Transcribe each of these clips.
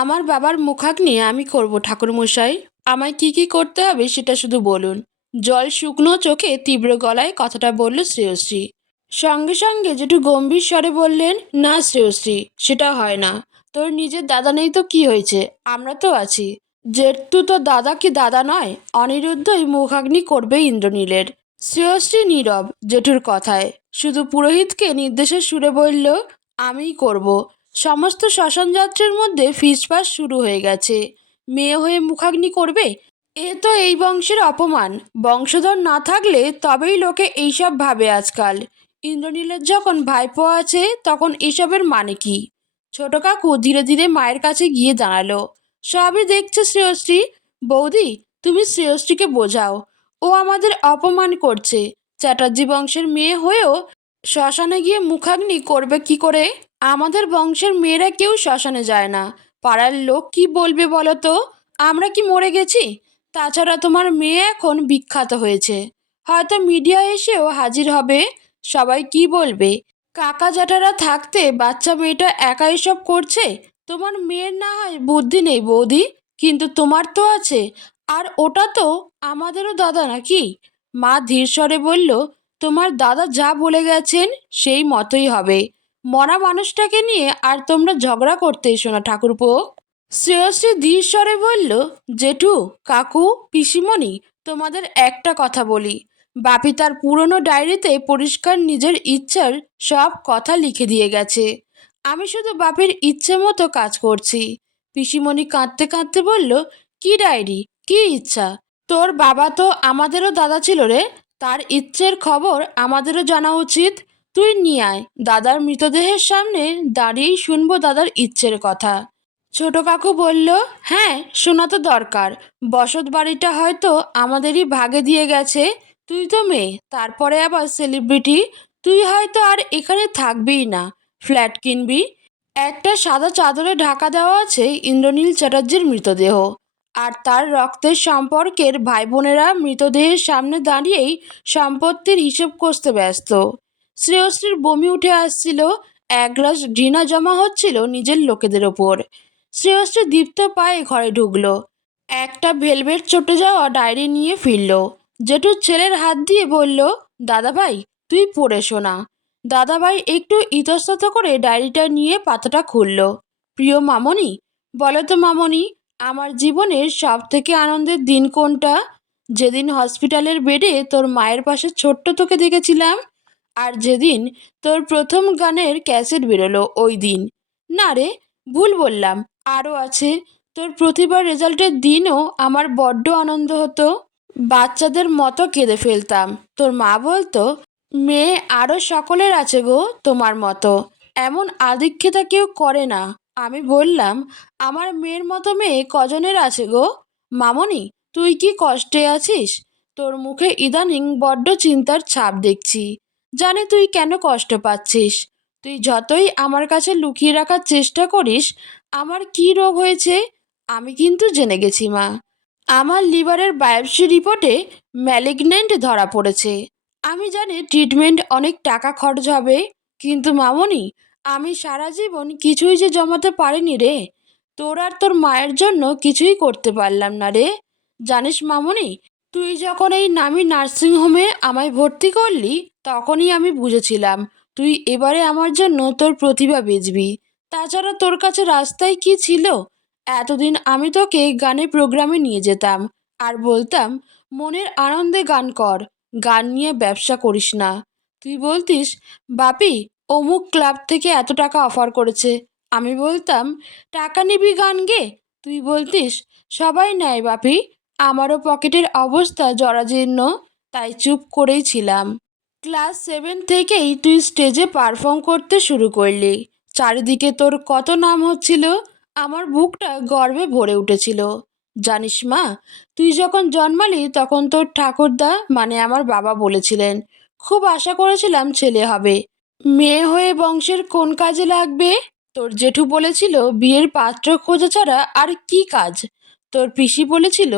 আমার বাবার মুখাগ্নি আমি করব, ঠাকুরমশাই। আমায় কি কি করতে হবে সেটা শুধু বলুন। জল শুকনো চোখে তীব্র গলায় কথাটা বলল শ্রেয়শ্রী। সঙ্গে সঙ্গে যেটু গম্ভীর স্বরে বললেন, না শ্রেয়শ্রী, সেটা হয় না। তোর নিজের দাদা নেই তো কি হয়েছে? আমরা তো আছি। যেটু তো দাদা কি দাদা নয়, অনিরুদ্ধই মুখাগ্নি করবে ইন্দ্রনীলের। শ্রেয়শ্রী নীরব জেঠুর কথায়। শুধু পুরোহিতকে নির্দেশের সুরে বলল, আমিই করব। সমস্ত শ্মশানযাত্রীর মধ্যে ফিসফাস শুরু হয়ে গেছে। মেয়ে হয়ে মুখাগ্নি করবে? এ তো এই বংশের অপমান। বংশধর না থাকলে তবেই লোকে এইসব ভাবে আজকাল। ইন্দ্রনীলের যখন ভাইপো আছে, তখন এসবের মানে কি? ছোট কাকু ধীরে ধীরে মায়ের কাছে গিয়ে দাঁড়াল। সবই দেখছে শ্রেয়শ্রী বৌদি, তুমি শ্রেয়শ্রীকে বোঝাও। ও আমাদের অপমান করছে। চ্যাটার্জি বংশের মেয়ে হয়েও শ্মশানে গিয়ে মুখাগ্নি করবে কি করে? আমাদের বংশের মেয়েরা কেউ শ্মশানে যায় না। পাড়ার লোক কি বলবে বলো তো? আমরা কি মরে গেছি? তাছাড়া তোমার মেয়ে এখন বিখ্যাত হয়েছে। হয়তো মিডিয়া এসেও হাজির হবে। সবাই কি বলবে? কাকা জ্যাঠারা থাকতে বাচ্চা মেয়েটা একা এসব করছে? তোমার মেয়ের না হয় বুদ্ধি নেই বৌদি, কিন্তু তোমার তো আছে। আর ওটা তো আমাদেরও দাদা নাকি? মা ধীর স্বরে বলল তোমার দাদা যা বলে গেছেন, সেই মতোই হবে। মরা মানুষটাকে নিয়ে আর তোমরা ঝগড়া করতে এসো না, ঠাকুরপো। শ্রেয়শ্রী ধীর স্বরে বলল, জেঠু, কাকু, পিসিমণি, তোমাদের একটা কথা বলি। বাপি তার পুরনো ডায়েরিতে পরিষ্কার নিজের ইচ্ছার সব কথা লিখে দিয়ে গেছে। আমি শুধু বাপের ইচ্ছে মতো কাজ করছি। পিসিমণি কাঁদতে কাঁদতে বলল, কি ডায়েরি? কি ইচ্ছা? তোর বাবা তো আমাদেরও দাদা ছিল রে। তার ইচ্ছের খবর আমাদেরও জানা উচিত। তুই নিয়ে আয়। দাদার মৃতদেহের সামনে দাঁড়িয়েই শুনব দাদার ইচ্ছের কথা। ছোট কাকু বলল হ্যাঁ শোনা তো দরকার। বসত বাড়িটা হয়তো আমাদেরই ভাগে দিয়ে গেছে। তুই তো মেয়ে, তারপরে আবার সেলিব্রিটি তুই হয়তো আর এখানে থাকবিই না। ফ্ল্যাট কিনবি। একটা সাদা চাদরে ঢাকা দেওয়া আছে ইন্দ্রনীল চ্যাটার্জির মৃতদেহ। আর তার রক্তের সম্পর্কের ভাই বোনেরা মৃতদেহের সামনে দাঁড়িয়েই সম্পত্তির হিসেব কষতে ব্যস্ত। শ্রেয়শ্রীর বমি উঠে আসছিল, এক গ্লাস ঘৃণা জমা হচ্ছিল নিজের লোকেদের ওপর। শ্রেয়শ্রী দীপ্ত পায়ে ঘরে ঢুকলো। একটা ভেলভেট চটে যাওয়া ডায়েরি নিয়ে ফিরল। জেঠুর ছেলের হাত দিয়ে বলল, দাদাভাই, তুই পড়ে শোনা। দাদাভাই একটু ইতস্তত করে ডায়েরিটা নিয়ে পাতাটা খুলল। প্রিয় মামনি? বলো তো মামনি আমার জীবনের সব থেকে আনন্দের দিন কোনটা? যেদিন হসপিটালের বেডে তোর মায়ের পাশে ছোট্ট তোকে দেখেছিলাম, আর যেদিন তোর প্রথম গানের ক্যাসেট বেরোলো ওই দিন। না রে, ভুল বললাম। আরও আছে, তোর প্রতিবার রেজাল্টের দিনও আমার বড্ড আনন্দ হতো। বাচ্চাদের মতো কেঁদে ফেলতাম। তোর মা বলতো, মেয়ে আরও সকলের আছে গো তোমার মতো। এমন আদিক্ষেতা কেউ করে না। আমি বললাম, আমার মেয়ের মতো মেয়ে কজনের আছে গো? মামনি, তুই কি কষ্টে আছিস? তোর মুখে ইদানিং বড্ড চিন্তার ছাপ দেখছি। জানি তুই কেন কষ্ট পাচ্ছিস? তুই যতই আমার কাছে লুকিয়ে রাখার চেষ্টা করিস, আমার কি রোগ হয়েছে? আমি কিন্তু জেনে গেছি, মা। আমার লিভারের বায়োপসি রিপোর্টে ম্যালিগনেন্ট ধরা পড়েছে। আমি জানি ট্রিটমেন্ট অনেক টাকা খরচ হবে, কিন্তু মামনি আমি সারা জীবন কিছুই যে জমাতে পারিনি রে। তোর আর তোর মায়ের জন্য কিছুই করতে পারলাম না রে। জানিস মামনি, তুই যখন এই নামি নার্সিংহোমে আমায় ভর্তি করলি, তখনই আমি বুঝেছিলাম তুই এবারে আমার জন্য তোর প্রতিভা বেচবি। তাছাড়া তোর কাছে রাস্তায় কি ছিল? এতদিন আমি তোকে গানে প্রোগ্রামে নিয়ে যেতাম আর বলতাম, মনের আনন্দে গান কর, গান নিয়ে ব্যবসা করিস না। তুই বলতিস, বাপি অমুক ক্লাব থেকে এত টাকা অফার করেছে। আমি বলতাম, টাকা নিবি গান গে। তুই বলতিস, সবাই নেয় বাপি, আমারও পকেটের অবস্থা জরাজীর্ণ। তাই চুপ করেই ছিলাম। ক্লাস সেভেন থেকেই তুই স্টেজে পারফর্ম করতে শুরু করলি। চারিদিকে তোর কত নাম হচ্ছিল, আমার বুকটা গর্বে ভরে উঠেছিল। জানিস মা, তুই যখন জন্মালি তখন তোর ঠাকুরদা মানে আমার বাবা বলেছিলেন, খুব আশা করেছিলাম ছেলে হবে। মেয়ে হয়ে বংশের কোন কাজে লাগবে? তোর জেঠু বলেছিল, বিয়ের পাত্র খোঁজা ছাড়া আর কি কাজ? তোর পিসি বলেছিল,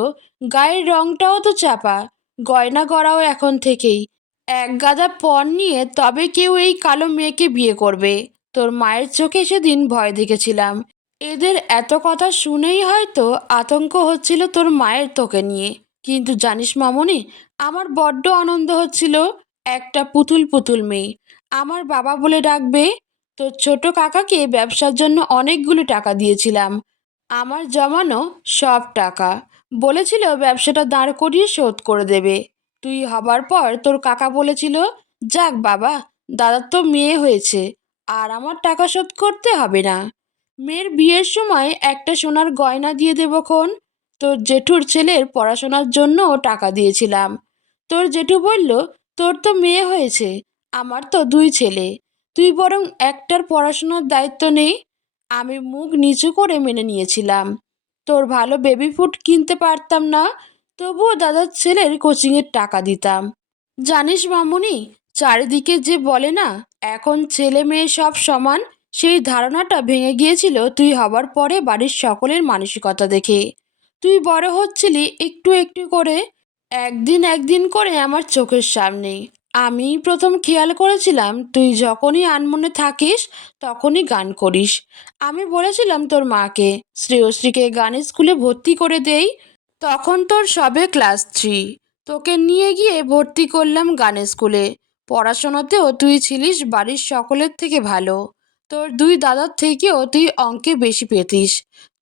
গায়ের রংটাও তো চাপা, গয়না গড়াও এখন থেকেই। এক গাদা পণ নিয়ে তবে কেউ এই কালো মেয়েকে বিয়ে করবে। তোর মায়ের চোখে সেদিন ভয় দেখেছিলাম। এদের এত কথা শুনেই হয়তো আতঙ্ক হচ্ছিল তোর মায়ের তোকে নিয়ে। কিন্তু জানিস মামনি, আমার বড্ড আনন্দ হচ্ছিল একটা পুতুল পুতুল মেয়ে। আমার বাবা বলে ডাকবে তোর ছোট কাকাকে ব্যবসার জন্য অনেকগুলো টাকা দিয়েছিলাম। আমার জমানো সব টাকা। বলেছিল ব্যবসাটা দাঁড় করিয়ে শোধ করে দেবে। তুই হবার পর তোর কাকা বলেছিল, যাক বাবা, দাদার তো মেয়ে হয়েছে, আর আমার টাকা শোধ করতে হবে না। মেয়ের বিয়ের সময় একটা সোনার গয়না দিয়ে দেবো খন। তোর জেঠুর ছেলের পড়াশোনার জন্য টাকা দিয়েছিলাম। তোর জেঠু বলল, তোর তো মেয়ে হয়েছে আমার তো দুই ছেলে। তুই বরং একটার পড়াশোনার দায়িত্ব নেই, আমি মুখ নিচু করে মেনে নিয়েছিলাম। তোর ভালো বেবি ফুড কিনতে পারতাম না, তবুও দাদার ছেলের কোচিংয়ের টাকা দিতাম। জানিস মামুনি, চারিদিকে যে বলে না, এখন ছেলে মেয়ে সব সমান, সেই ধারণাটা ভেঙে গিয়েছিল তুই হবার পরে বাড়ির সকলের মানসিকতা দেখে। তুই বড় হচ্ছিলি একটু একটু করে, একদিন একদিন করে আমার চোখের সামনে আমি প্রথম খেয়াল করেছিলাম, তুই যখনই আনমনে থাকিস, তখনই গান করিস। আমি বলেছিলাম তোর মাকে শ্রেয়শ্রীকে গানের স্কুলে ভর্তি করে দেই, তখন তোর সবে ক্লাস থ্রি। তোকে নিয়ে গিয়ে ভর্তি করলাম গানের স্কুলে। পড়াশোনাতেও তুই ছিলিস বাড়ির সকলের থেকে ভালো। তোর দুই দাদার থেকেও তুই অঙ্কে বেশি পেতিস।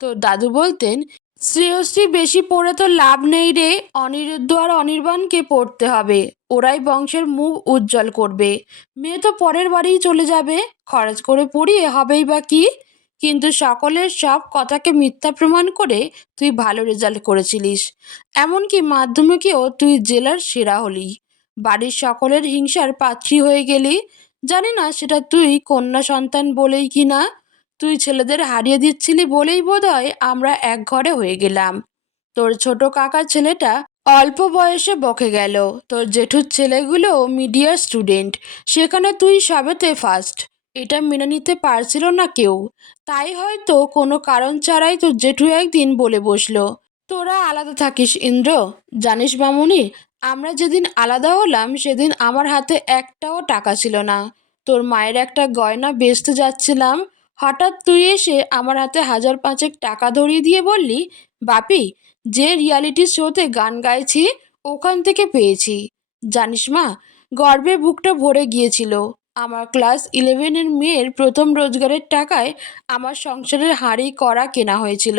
তোর দাদু বলতেন শ্রেয়শ্রী বেশি পড়ে তো লাভ নেই রে। অনিরুদ্ধ আর অনির্বাণকে পড়তে হবে। ওরাই বংশের মুখ উজ্জ্বল করবে। মেয়ে তো পরের বাড়িই চলে যাবে। খরচ করে পড়িয়ে হবেই বা কি? কিন্তু সকলের সব কথাকে মিথ্যা প্রমাণ করে তুই ভালো রেজাল্ট করেছিলিস। এমনকি মাধ্যমিকেও তুই জেলার সেরা হলি। বাড়ির সকলের হিংসার পাত্রী হয়ে গেলি। জানি না সেটা তুই কন্যা সন্তান বলেই কি না তুই ছেলেদের হারিয়ে দিচ্ছিলি বলেই বোধ হয় আমরা এক ঘরে হয়ে গেলাম। তোর ছোট কাকার ছেলেটা অল্প বয়সে বকে গেল। তোর জেঠুর ছেলেগুলো মিডিয়ার স্টুডেন্ট। সেখানে তুই সবেতে ফার্স্ট এটা মেনে নিতে পারছিল না কেউ। তাই হয়তো কোনো কারণ ছাড়াই তোর জেঠু একদিন বলে বসল, তোরা আলাদা থাকিস ইন্দ্র। জানিস মামুনি, আমরা যেদিন আলাদা হলাম সেদিন আমার হাতে একটাও টাকা ছিল না। তোর মায়ের একটা গয়না বেচতে যাচ্ছিলাম হঠাৎ তুই এসে আমার হাতে হাজার পাঁচেক টাকা ধরিয়ে দিয়ে বললি, বাপি, যে রিয়ালিটি শোতে গান গাইছি, ওখান থেকে পেয়েছি। জানিস মা, গর্বে বুকটা ভরে গিয়েছিল। আমার ক্লাস ইলেভেনের মেয়ের প্রথম রোজগারের টাকায় আমার সংসারের হাঁড়ি করা কেনা হয়েছিল।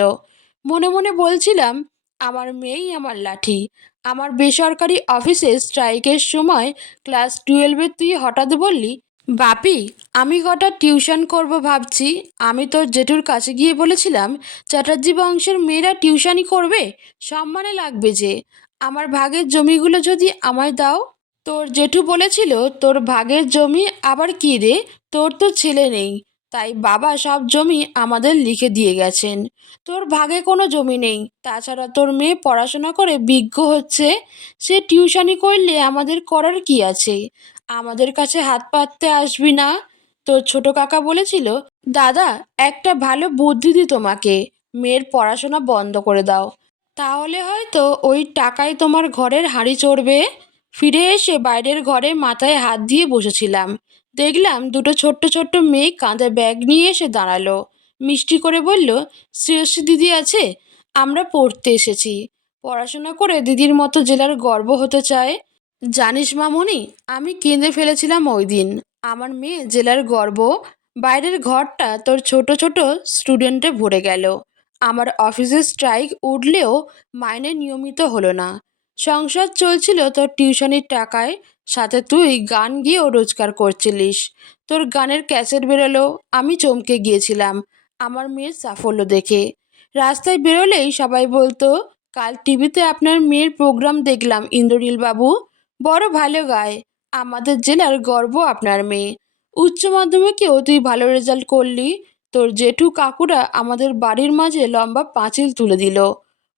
মনে মনে বলছিলাম, আমার মেয়েই আমার লাঠি। আমার বেসরকারি অফিসে স্ট্রাইকের সময় ক্লাস টুয়েলভে তুই হঠাৎ বললি বাপি, আমি কটা টিউশন করব ভাবছি। আমি তোর জেঠুর কাছে গিয়ে বলেছিলাম, চ্যাটার্জি বংশের মেয়েরা টিউশনই করবে। সম্মানে লাগবে যে, আমার ভাগের জমিগুলো যদি আমায় দাও। তোর জেঠু বলেছিল, তোর ভাগের জমি আবার কী রে? তোর তো ছেলে নেই। তাই বাবা সব জমি আমাদের লিখে দিয়ে গেছেন। তোর ভাগে কোনো জমি নেই। তাছাড়া তোর মেয়ে পড়াশোনা করে বিজ্ঞ হচ্ছে। সে টিউশনি করলে আমাদের করার কি আছে? আমাদের কাছে হাত পাততে আসবি না? তোর ছোট কাকা বলেছিল, দাদা, একটা ভালো বুদ্ধি দি তোমাকে। মেয়ের পড়াশোনা বন্ধ করে দাও। তাহলে হয়তো ওই টাকায় তোমার ঘরের হাঁড়ি চড়বে। ফিরে এসে বাইরের ঘরে মাথায় হাত দিয়ে বসেছিলাম। দেখলাম দুটো ছোট্ট ছোট্ট মেয়ে কাঁধে ব্যাগ নিয়ে এসে দাঁড়াল। মিষ্টি করে বলল, শ্রেয়সী দিদি আছে, আমরা পড়তে এসেছি। পড়াশোনা করে দিদির মতো জেলার গর্ব হতে চায়। জানিস মামনি, আমি কেঁদে ফেলেছিলাম ওই দিন আমার মেয়ে জেলার গর্ব, বাইরের ঘরটা তোর ছোট ছোট স্টুডেন্টে ভরে গেল। আমার অফিসে স্ট্রাইক উঠলেও মাইনে নিয়মিত হলো না। সংসার চলছিল তোর টিউশনির টাকায়, সাথে তুই গান গিয়েও রোজগার করছিলিস। তোর গানের ক্যাসেট বেরোলো, আমি চমকে গিয়েছিলাম, আমার মেয়ের সাফল্য দেখে। রাস্তায় বেরোলেই সবাই বলতো, কাল টিভিতে আপনার মেয়ের প্রোগ্রাম দেখলাম ইন্দ্রনীল বাবু। বড় ভালো গায়। আমাদের জেলার গর্ব আপনার মেয়ে। উচ্চ মাধ্যমিকেও তুই ভালো রেজাল্ট করলি। তোর জেঠু কাকুরা আমাদের বাড়ির মাঝে লম্বা পাঁচিল তুলে দিল।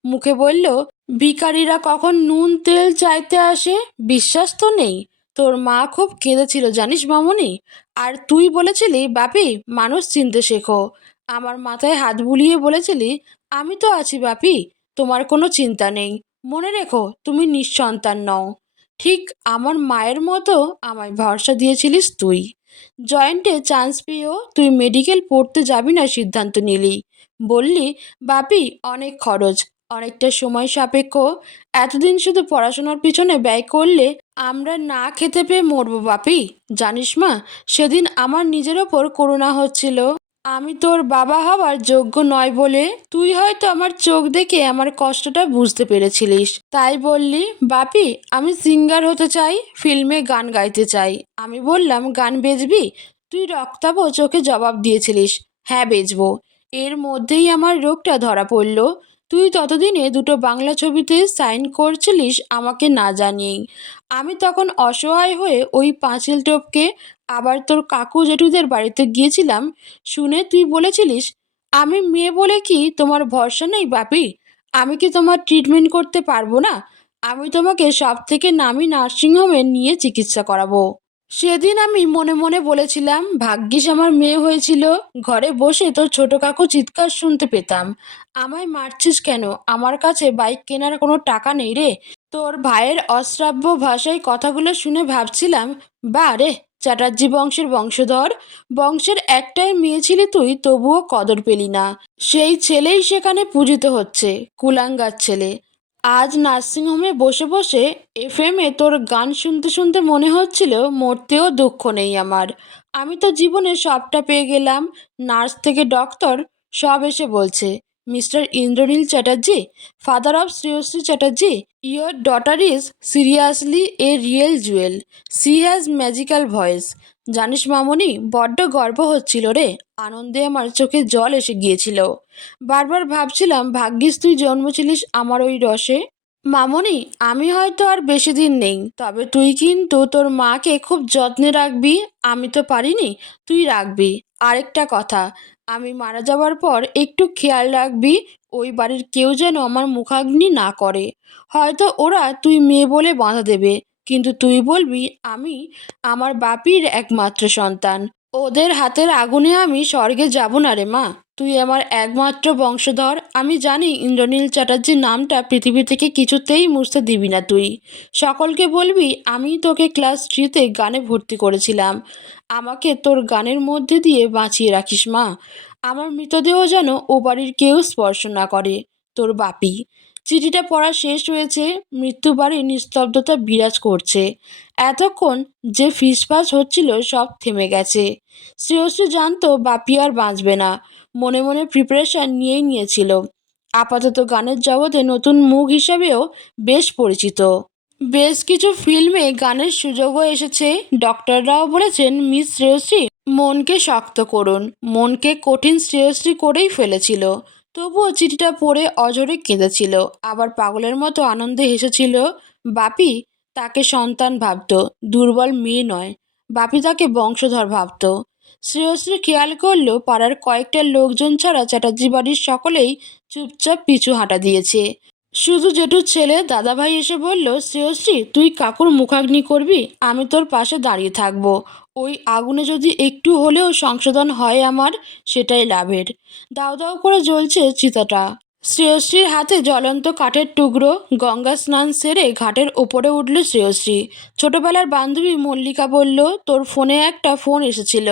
মুখে বলল, ভিখারিরা কখন নুন তেল চাইতে আসে? বিশ্বাস তো নেই। তোর মা খুব কেঁদেছিল, জানিস মামনি? আর তুই বলেছিলি, বাপি, মানুষ চিনতে শেখো। আমার মাথায় হাত বুলিয়ে বলেছিলি, আমি তো আছি বাপি, তোমার কোনো চিন্তা নেই। মনে রেখো, তুমি নিঃসন্তান নও। ঠিক আমার মায়ের মতো আমায় ভরসা দিয়েছিলিস তুই। জয়েন্টে চান্স পেয়েও তুই মেডিকেল পড়তে যাবি না সিদ্ধান্ত নিলি। বললি, বাপি, অনেক খরচ, অনেকটা সময় সাপেক্ষ। এতদিন শুধু পড়াশোনার পিছনে ব্যয় করলে আমরা না খেতে পেয়ে মরবো, বাপি। জানিস মা, সেদিন আমার নিজের ওপর করুণা হচ্ছিল। আমি তোর বাবা হওয়ার যোগ্য নয় বলে তুই হয়তো আমার চোখ দেখে আমার কষ্টটা বুঝতে পেরেছিলিস। তাই বললি, বাপি, আমি সিঙ্গার হতে চাই, ফিল্মে গান গাইতে চাই। আমি বললাম, গান বেচবি? তুই রক্তাভ চোখে জবাব দিয়েছিলিস হ্যাঁ বেচবো। এর মধ্যেই আমার রোগটা ধরা পড়ল। তুই ততদিনে দুটো বাংলা ছবিতে সাইন করছিলিস আমাকে না জানিয়েই। আমি তখন অসহায় হয়ে ওই পাঁচিল টপকে আবার তোর কাকু জেঠুদের বাড়িতে গিয়েছিলাম, শুনে তুই বলেছিলিস, আমি মেয়ে বলে কি তোমার ভরসা নেই বাপি? আমি কি তোমার ট্রিটমেন্ট করতে পারব না? আমি তোমাকে সব থেকে নামি নার্সিংহোমে নিয়ে চিকিৎসা করাবো। সেদিন আমি মনে মনে বলেছিলাম, ভাগ্যিস আমার মেয়ে হয়েছিল। ঘরে বসে তোর ছোট কাকু চিৎকার শুনতে পেতাম। আমায় মারছিস কেন? আমার কাছে বাইক কেনার কোনো টাকা নেই রে। তোর ভাইয়ের অশ্রাব্য ভাষায় কথাগুলো শুনে ভাবছিলাম বা রে চ্যাটার্জি বংশের বংশধর। বংশের একটাই মেয়ে ছিলি তুই, তবুও কদর পেলি না। সেই ছেলেই সেখানে পূজিত হচ্ছে, কুলাঙ্গার ছেলে। আজ নার্সিংহোমে বসে বসে এফ এফএমে তোর গান শুনতে শুনতে মনে হচ্ছিল মরতেও দুঃখ নেই আমার। আমি তো জীবনে সবটা পেয়ে গেলাম। নার্স থেকে ডক্টর সব এসে বলছে mister Indranil Chatterjee father of Shreyashree Chatterjee your daughter is seriously a real jewel she has magical voice জানিস মামনি, বড্ড গর্ব হচ্ছিল রে। আনন্দে আমার চোখে জল এসে গিয়েছিল। বারবার ভাবছিলাম, ভাগ্যিস তুই জন্মেছিলিস আমার ওই রসে। মামনি, আমি হয়তো আর বেশি দিন নেই, তবে তুই কিন্তু তোর মাকে খুব যত্নে রাখবি। আমি তো পারিনি, তুই রাখবি। আরেকটা কথা আমি মারা যাওয়ার পর একটু খেয়াল রাখবি, ওই বাড়ির কেউ যেন আমার মুখাগ্নি না করে। হয়তো ওরা তুই মেয়ে বলে বাঁধা দেবে, কিন্তু তুই বলবি আমি আমার বাপির একমাত্র সন্তান। ওদের হাতের আগুনে আমি স্বর্গে যাব না রে মা। তুই আমার একমাত্র বংশধর। আমি জানি ইন্দ্রনীল চ্যাটার্জির নামটা পৃথিবী থেকে কিছুতেই মুছতে দিবি না তুই। সকলকে বলবি, আমি তোকে ক্লাস থ্রিতে গানে ভর্তি করেছিলাম। আমাকে তোর গানের মধ্যে দিয়ে বাঁচিয়ে রাখিস, মা। আমার মৃতদেহ যেন ও বাড়ির কেউ স্পর্শ না করে, তোর বাপি। চিঠিটা পড়া শেষ হয়েছে, মৃত্যু বাড়ির নিস্তব্ধতা বিরাজ করছে। এতক্ষণ যে ফিসফাস হচ্ছিল সব থেমে গেছে। শ্রেয়শ্রী জানতো বাপি আর বাঁচবে না। মনে মনে প্রিপারেশান নিয়েই নিয়েছিল। আপাতত গানের জগতে নতুন মুখ হিসাবেও বেশ পরিচিত। বেশ কিছু ফিল্মে গানের সুযোগও এসেছে। ডক্টররাও বলেছেন মিস শ্রেয়শ্রী মনকে শক্ত করুন, মনকে কঠিন শ্রেয়শ্রী করেই ফেলেছিল। তবুও চিঠিটা পড়ে অজরে কেঁদেছিল। আবার পাগলের মতো আনন্দে হেসেছিল, বাপি, তাকে সন্তান ভাবত, দুর্বল মেয়ে নয়। বাপি তাকে বংশধর ভাবত। শ্রেয়শ্রী খেয়াল করল পাড়ার কয়েকটা লোকজন ছাড়া চ্যাটার্জি বাড়ির সকলেই চুপচাপ পিছু হাঁটা দিয়েছে। শুধু জেঠুর ছেলে দাদাভাই এসে বলল, শ্রেয়শ্রী, তুই কাকুর মুখাগ্নি করবি? আমি তোর পাশে দাঁড়িয়ে থাকব। ওই আগুনে যদি একটু হলেও সংশোধন হয় আমার, সেটাই লাভের। দাও দাও করে জ্বলছে চিতাটা। শ্রেয়শ্রীর হাতে জ্বলন্ত কাঠের টুকরো গঙ্গা স্নান সেরে ঘাটের ওপরে উঠল শ্রেয়শ্রী। ছোটবেলার বান্ধবী মল্লিকা বলল, তোর ফোনে একটা ফোন এসেছিল।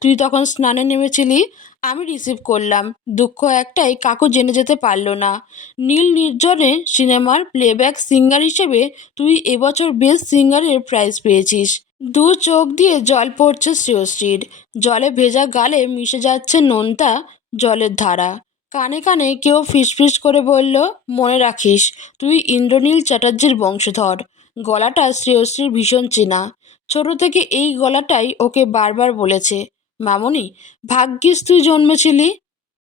তুই তখন স্নানে নেমেছিলি, আমি রিসিভ করলাম। দুঃখ একটাই, কাকু জেনে যেতে পারল না। নীল নির্জনে সিনেমার প্লেব্যাক সিঙ্গার হিসেবে তুই এবছর বেস্ট সিঙ্গারের প্রাইজ পেয়েছিস। দু চোখ দিয়ে জল পড়ছে শ্রেয়শ্রীর। জলে ভেজা গালে মিশে যাচ্ছে নোনতা জলের ধারা। কানে কানে কেউ ফিসফিস করে বলল, মনে রাখিস, তুই ইন্দ্রনীল চ্যাটার্জির বংশধর। গলাটা শ্রেয়শ্রীর ভীষণ চেনা। ছোট থেকে এই গলাটাই ওকে বারবার বলেছে। মামনি, ভাগ্যিস তুই জন্মেছিলি?